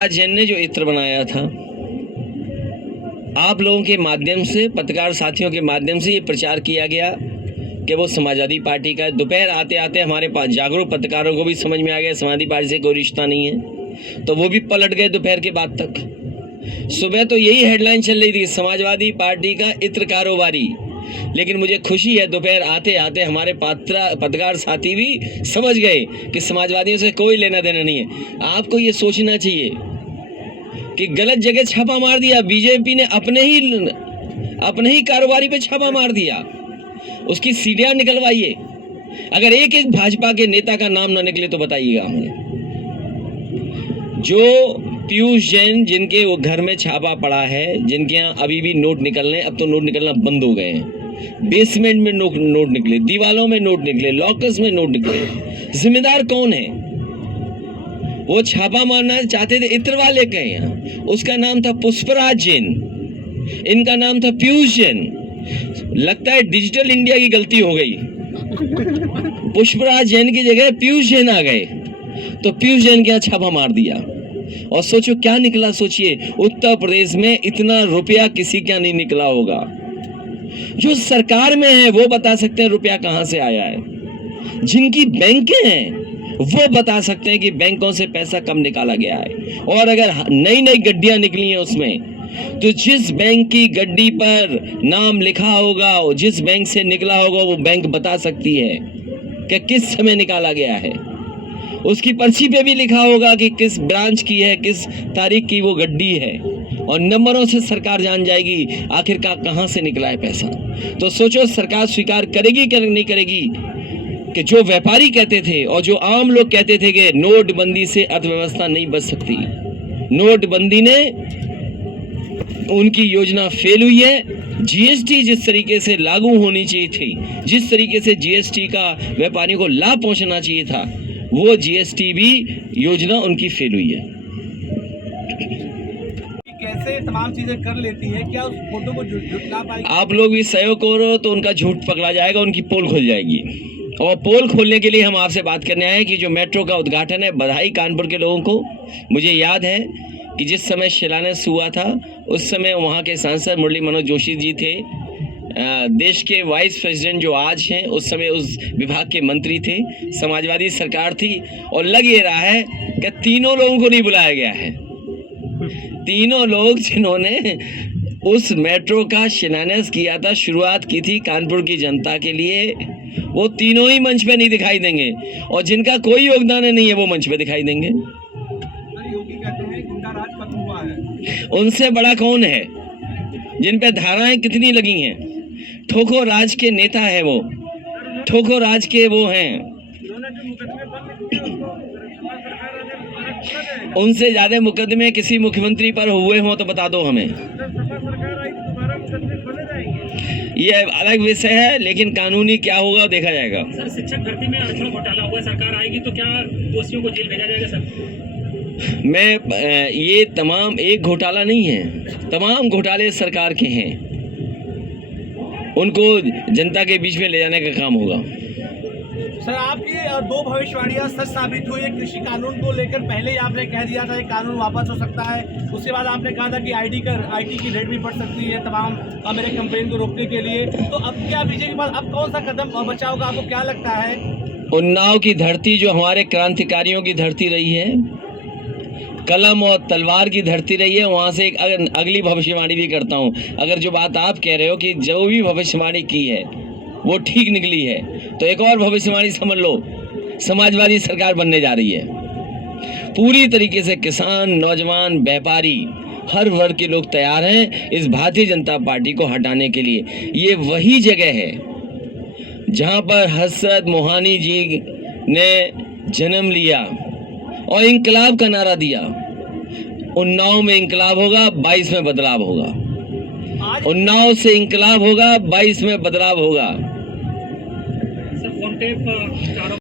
जैन ने जो इत्र बनाया था, आप लोगों के माध्यम से, पत्रकार साथियों के माध्यम से ये प्रचार किया गया कि वो समाजवादी पार्टी का। दोपहर आते आते हमारे पास जागरूक पत्रकारों को भी समझ में आ गया समाजवादी पार्टी से कोई रिश्ता नहीं है, तो वो भी पलट गए दोपहर के बाद तक। सुबह तो यही हेडलाइन चल रही थी, समाजवादी पार्टी का इत्र कारोबारी। लेकिन मुझे खुशी है दोपहर आते आते हमारे पत्रकार साथी भी समझ गए कि समाजवादियों से कोई लेना देना नहीं है। आपको ये सोचना चाहिए कि गलत जगह छापा मार दिया, बीजेपी ने अपने ही कारोबारी पे छापा मार दिया, उसकी सीढ़ियां निकलवाइए। अगर एक एक भाजपा के नेता का नाम ना निकले तो बताइएगा हमें। जो पीयूष जैन जिनके वो घर में छापा पड़ा है, जिनके यहाँ अभी भी नोट निकलने, अब तो नोट निकलना बंद हो गए हैं, बेसमेंट में नोट निकले, दीवालों में नोट निकले, लॉकर्स में नोट निकले, जिम्मेदार कौन है? वो छापा मारना चाहते थे इत्र वाले के यहाँ, उसका नाम था पुष्पराज जैन, इनका नाम था पीयूष जैन। लगता है डिजिटल इंडिया की गलती हो गई, पुष्पराज जैन की जगह पीयूष जैन आ गए, तो पीयूष जैन के यहाँ छापा मार दिया। और सोचो क्या निकला, सोचिए उत्तर प्रदेश में इतना रुपया किसी का नहीं निकला होगा। जो सरकार में है वो बता सकते हैं रुपया कहां से आया है, जिनकी बैंकें हैं वो बता सकते हैं कि बैंकों से पैसा कब निकाला गया है। और अगर नई नई गड्डियां निकली हैं उसमें, तो जिस बैंक की गड्डी पर नाम लिखा होगा, जिस बैंक से निकला होगा, वो बैंक बता सकती है कि किस समय निकाला गया है। उसकी पर्ची पे भी लिखा होगा कि किस ब्रांच की है, किस तारीख की वो गड्डी है, और नंबरों से सरकार जान जाएगी आखिरकार कहां से निकला है पैसा। तो सोचो सरकार स्वीकार करेगी कि नहीं करेगी कि जो व्यापारी कहते थे और जो आम लोग कहते थे कि नोटबंदी से अर्थव्यवस्था नहीं बच सकती, नोटबंदी ने उनकी योजना फेल हुई है। जीएसटी जिस तरीके से लागू होनी चाहिए थी, जिस तरीके से जीएसटी का व्यापारियों को लाभ पहुंचना चाहिए था, वो जीएसटी भी योजना उनकी फेल हुई है। कैसे तमाम चीजें कर लेती है, क्या उस फोटो को झुठला पाएगी? आप लोग भी सहयोग करो तो उनका झूठ पकड़ा जाएगा, उनकी पोल खुल जाएगी। और पोल खोलने के लिए हम आपसे बात करने आए कि जो मेट्रो का उद्घाटन है, बधाई कानपुर के लोगों को। मुझे याद है कि जिस समय शिलान्यास हुआ था उस समय वहाँ के सांसद मुरली मनोहर जोशी जी थे, देश के वाइस प्रेसिडेंट जो आज हैं उस समय उस विभाग के मंत्री थे, समाजवादी सरकार थी। और लग ये रहा है कि तीनों लोगों को नहीं बुलाया गया है। तीनों लोग जिन्होंने उस मेट्रो का शिलान्यास किया था, शुरुआत की थी कानपुर की जनता के लिए, वो तीनों ही मंच पे नहीं दिखाई देंगे, और जिनका कोई योगदान नहीं है वो मंच पे दिखाई देंगे। योगी कहते हैं गुंडा राज खत्म हुआ है। उनसे बड़ा कौन है? जिन पे धाराएं कितनी लगी हैं, ठोको राज के नेता है वो, ठोको राज के वो हैं। उनसे ज्यादा मुकदमे किसी मुख्यमंत्री पर हुए हों तो बता दो हमें। ये अलग विषय है, लेकिन कानूनी क्या होगा देखा जाएगा। सर, शिक्षक भर्ती में आरक्षण घोटाला हुआ, सरकार आएगी तो क्या दोषियों को जेल भेजा जाएगा? सर, ये तमाम एक घोटाला नहीं है, तमाम घोटाले सरकार के हैं, उनको जनता के बीच में ले जाने का काम होगा। सर, आपकी दो भविष्यवाणियां सच साबित हुई है। कृषि कानून को लेकर पहले ही आपने कह दिया था ये कानून वापस हो सकता है, उसके बाद आपने कहा था कि आईटी की रेट भी बढ़ सकती है तमाम अमेरिकन कंपनी को रोकने के लिए। तो अब क्या बीजेपी के पास अब कौन सा कदम बचा होगा, आपको क्या लगता है? उन्नाव की धरती जो हमारे क्रांतिकारियों की धरती रही है, कलम और तलवार की धरती रही है, वहां से एक अगली भविष्यवाणी भी करता हूं। अगर जो बात आप कह रहे हो कि जो भी भविष्यवाणी की है वो ठीक निकली है, तो एक और भविष्यवाणी समझ लो, समाजवादी सरकार बनने जा रही है। पूरी तरीके से किसान, नौजवान, व्यापारी, हर वर्ग के लोग तैयार हैं इस भारतीय जनता पार्टी को हटाने के लिए। ये वही जगह है जहां पर हजरत मोहानी जी ने जन्म लिया और इंकलाब का नारा दिया। उन्नाव में इंकलाब होगा, 22 में बदलाव होगा। उन्नाव से इंकलाब होगा, 22 में बदलाव होगा। Sir, phone tape